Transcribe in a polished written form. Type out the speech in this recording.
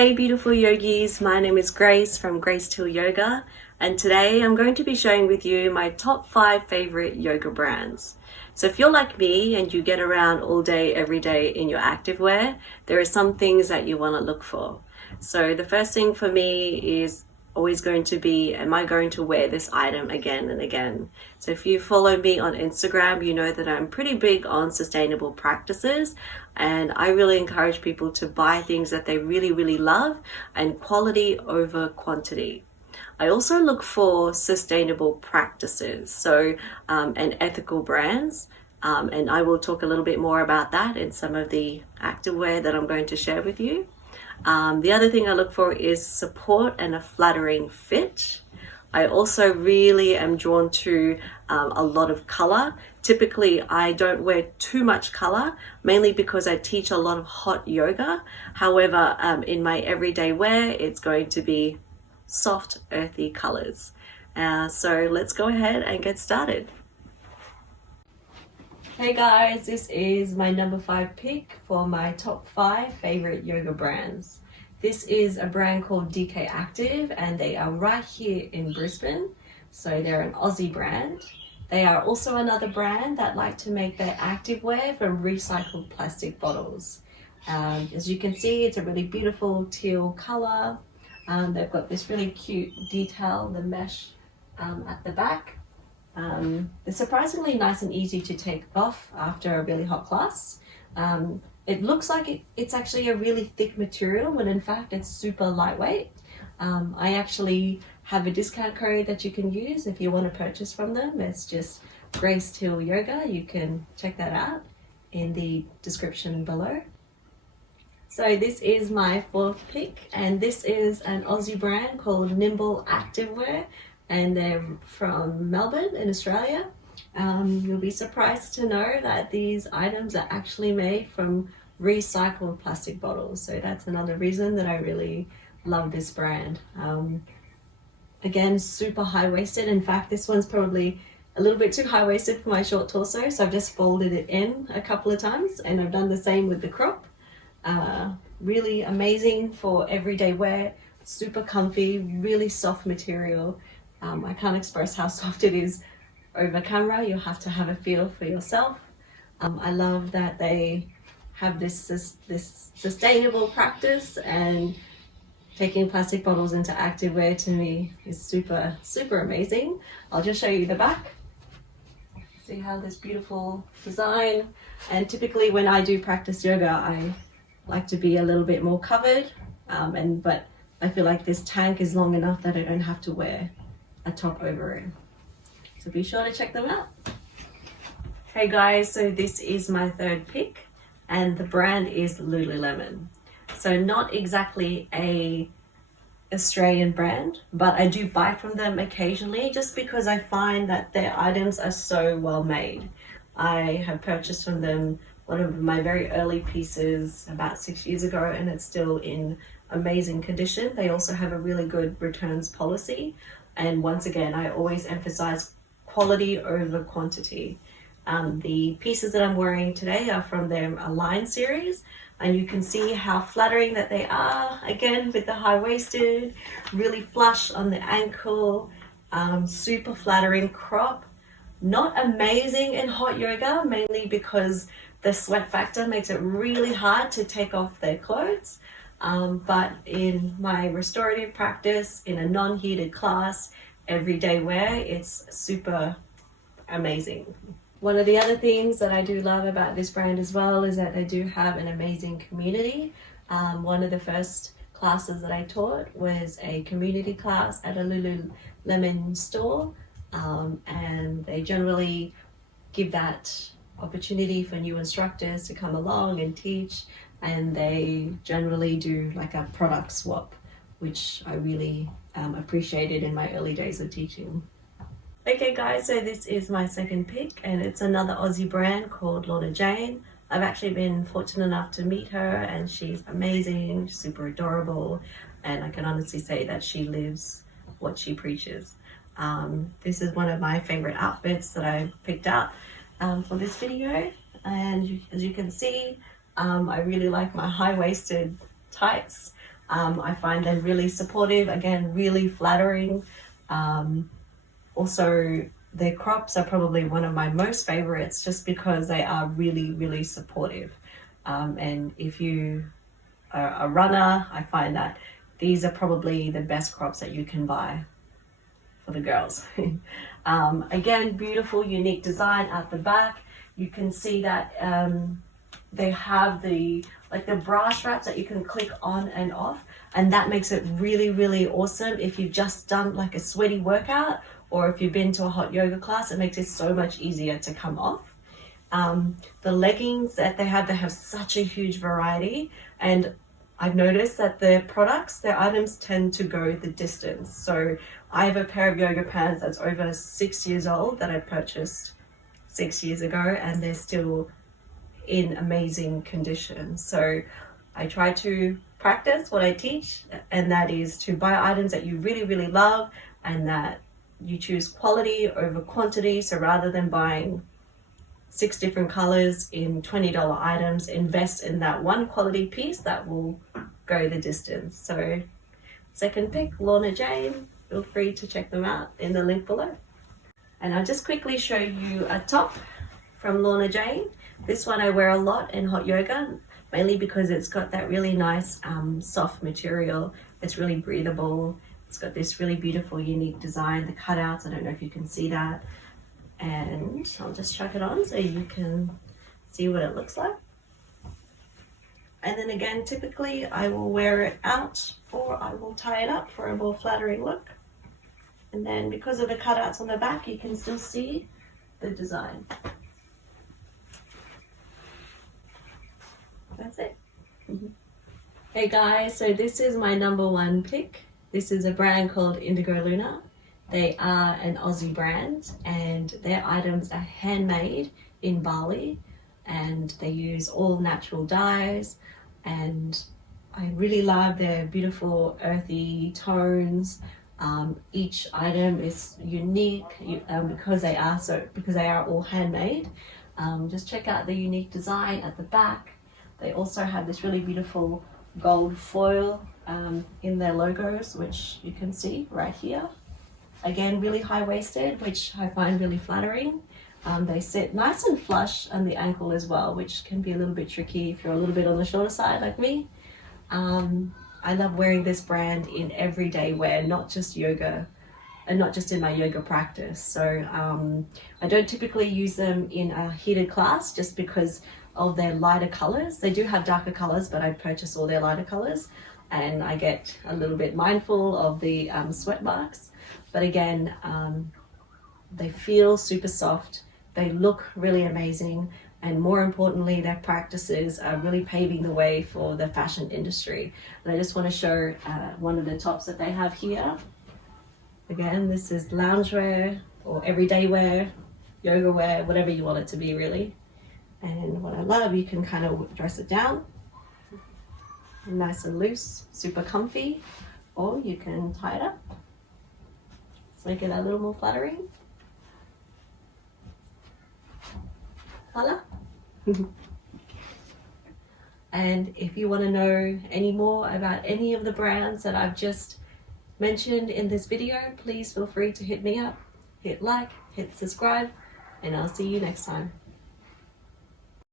Hey beautiful yogis, my name is Grace from Grace Till Yoga, and today I'm going to be sharing with you my top 5 favorite yoga brands. So if you're like me and you get around all day every day in your activewear, there are some things that you want to look for. So the first thing for me is always going to be, am I going to wear this item again and again? So if you follow me on Instagram, you know that I'm pretty big on sustainable practices, and I really encourage people to buy things that they really love and quality over quantity. I also look for sustainable practices, so and ethical brands, and I will talk a little bit more about that in some of the activewear that I'm going to share with you. The other thing I look for is support and a flattering fit. I also really am drawn to a lot of color. Typically, I don't wear too much color, mainly because I teach a lot of hot yoga. However, in my everyday wear, it's going to be soft, earthy colors. So let's go ahead and get started. Hey guys, this is my number 5 pick for my top 5 favorite yoga brands. This is a brand called DKactive, and they are right here in Brisbane. So they're an Aussie brand. They are also another brand that like to make their activewear from recycled plastic bottles. As you can see, it's a really beautiful teal color. They've got this really cute detail, the mesh at the back. They're surprisingly nice and easy to take off after a really hot class. It looks like it's actually a really thick material, when in fact it's super lightweight. I actually have a discount code that you can use if you want to purchase from them. It's just Grace Till Yoga. You can check that out in the description below. So this is my 4th pick, and this is an Aussie brand called Nimble Activewear, and they're from Melbourne in Australia. You'll be surprised to know that these items are actually made from recycled plastic bottles. So that's another reason that I really love this brand. Again, super high-waisted. In fact, this one's probably a little bit too high-waisted for my short torso, so I've just folded it in a couple of times, and I've done the same with the crop. Really amazing for everyday wear, super comfy, really soft material. I can't express how soft it is over camera. You'll have to have a feel for yourself. I love that they have this sustainable practice, and taking plastic bottles into activewear to me is super amazing. I'll just show you the back. See how this beautiful design, and typically when I do practice yoga, I like to be a little bit more covered, but I feel like this tank is long enough that I don't have to wear a top over it. So be sure to check them out. Hey guys, so this is my 3rd pick, and the brand is LuluLemon. So not exactly a Australian brand, but I do buy from them occasionally just because I find that their items are so well made. I have purchased from them one of my very early pieces about 6 years ago, and it's still in amazing condition. They also have a really good returns policy. And once again, I always emphasize quality over quantity. The pieces that I'm wearing today are from their Align series, and you can see how flattering that they are. Again, with the high-waisted, really flush on the ankle, super flattering crop. Not amazing in hot yoga, mainly because the sweat factor makes it really hard to take off their clothes. But in my restorative practice, in a non-heated class, everyday wear, it's super amazing. One of the other things that I do love about this brand as well is that they do have an amazing community. One of the first classes that I taught was a community class at a LuluLemon store, and they generally give that opportunity for new instructors to come along and teach, and they generally do like a product swap, which I really appreciated in my early days of teaching. Okay guys, so this is my 2nd pick, and it's another Aussie brand called LornaJane. I've actually been fortunate enough to meet her, and she's amazing, super adorable, and I can honestly say that she lives what she preaches. This is one of my favorite outfits that I picked out for this video, and as you can see, I really like my high-waisted tights. I find them really supportive, again, really flattering. Also, their crops are probably one of my most favorites just because they are really, really supportive. And if you are a runner, I find that these are probably the best crops that you can buy for the girls. Again, beautiful, unique design at the back. You can see that they have the bra straps that you can click on and off, and that makes it really, really awesome if you've just done like a sweaty workout, or if you've been to a hot yoga class. It makes it so much easier to come off. The leggings that they have such a huge variety, and I've noticed that their items tend to go the distance. So I have a pair of yoga pants that's over 6 years old that I purchased 6 years ago, and they're still in amazing condition. So I try to practice what I teach, and that is to buy items that you really, really love, and that you choose quality over quantity. So rather than buying 6 different colors in $20 items, invest in that one quality piece that will go the distance. So second pick, LornaJane. Feel free to check them out in the link below. And I'll just quickly show you a top from LornaJane. This one I wear a lot in hot yoga, mainly because it's got that really nice soft material. It's really breathable. It's got this really beautiful, unique design, the cutouts. I don't know if you can see that. And I'll just chuck it on so you can see what it looks like. And then again, typically I will wear it out, or I will tie it up for a more flattering look. And then because of the cutouts on the back, you can still see the design. That's it. Hey guys, so this is my number 1 pick. This is a brand called Indigo Luna. They are an Aussie brand, and their items are handmade in Bali, and they use all natural dyes, and I really love their beautiful earthy tones. Each item is unique because they are all handmade. Just check out the unique design at the back. They also have this really beautiful gold foil in their logos, which you can see right here. Again, really high-waisted, which I find really flattering. They sit nice and flush on the ankle as well, which can be a little bit tricky if you're a little bit on the shorter side like me. I love wearing this brand in everyday wear, not just yoga, and not just in my yoga practice. So I don't typically use them in a heated class just because of their lighter colors. They do have darker colors, but I purchase all their lighter colors, and I get a little bit mindful of the sweat marks. But again, they feel super soft, they look really amazing, and more importantly, their practices are really paving the way for the fashion industry. And I just want to show one of the tops that they have here. Again, this is loungewear or everyday wear, yoga wear, whatever you want it to be really. And what I love, you can kind of dress it down, nice and loose, super comfy, or you can tie it up. Let's make it a little more flattering. Voila. And if you want to know any more about any of the brands that I've just mentioned in this video, please feel free to hit me up, hit like, hit subscribe, and I'll see you next time.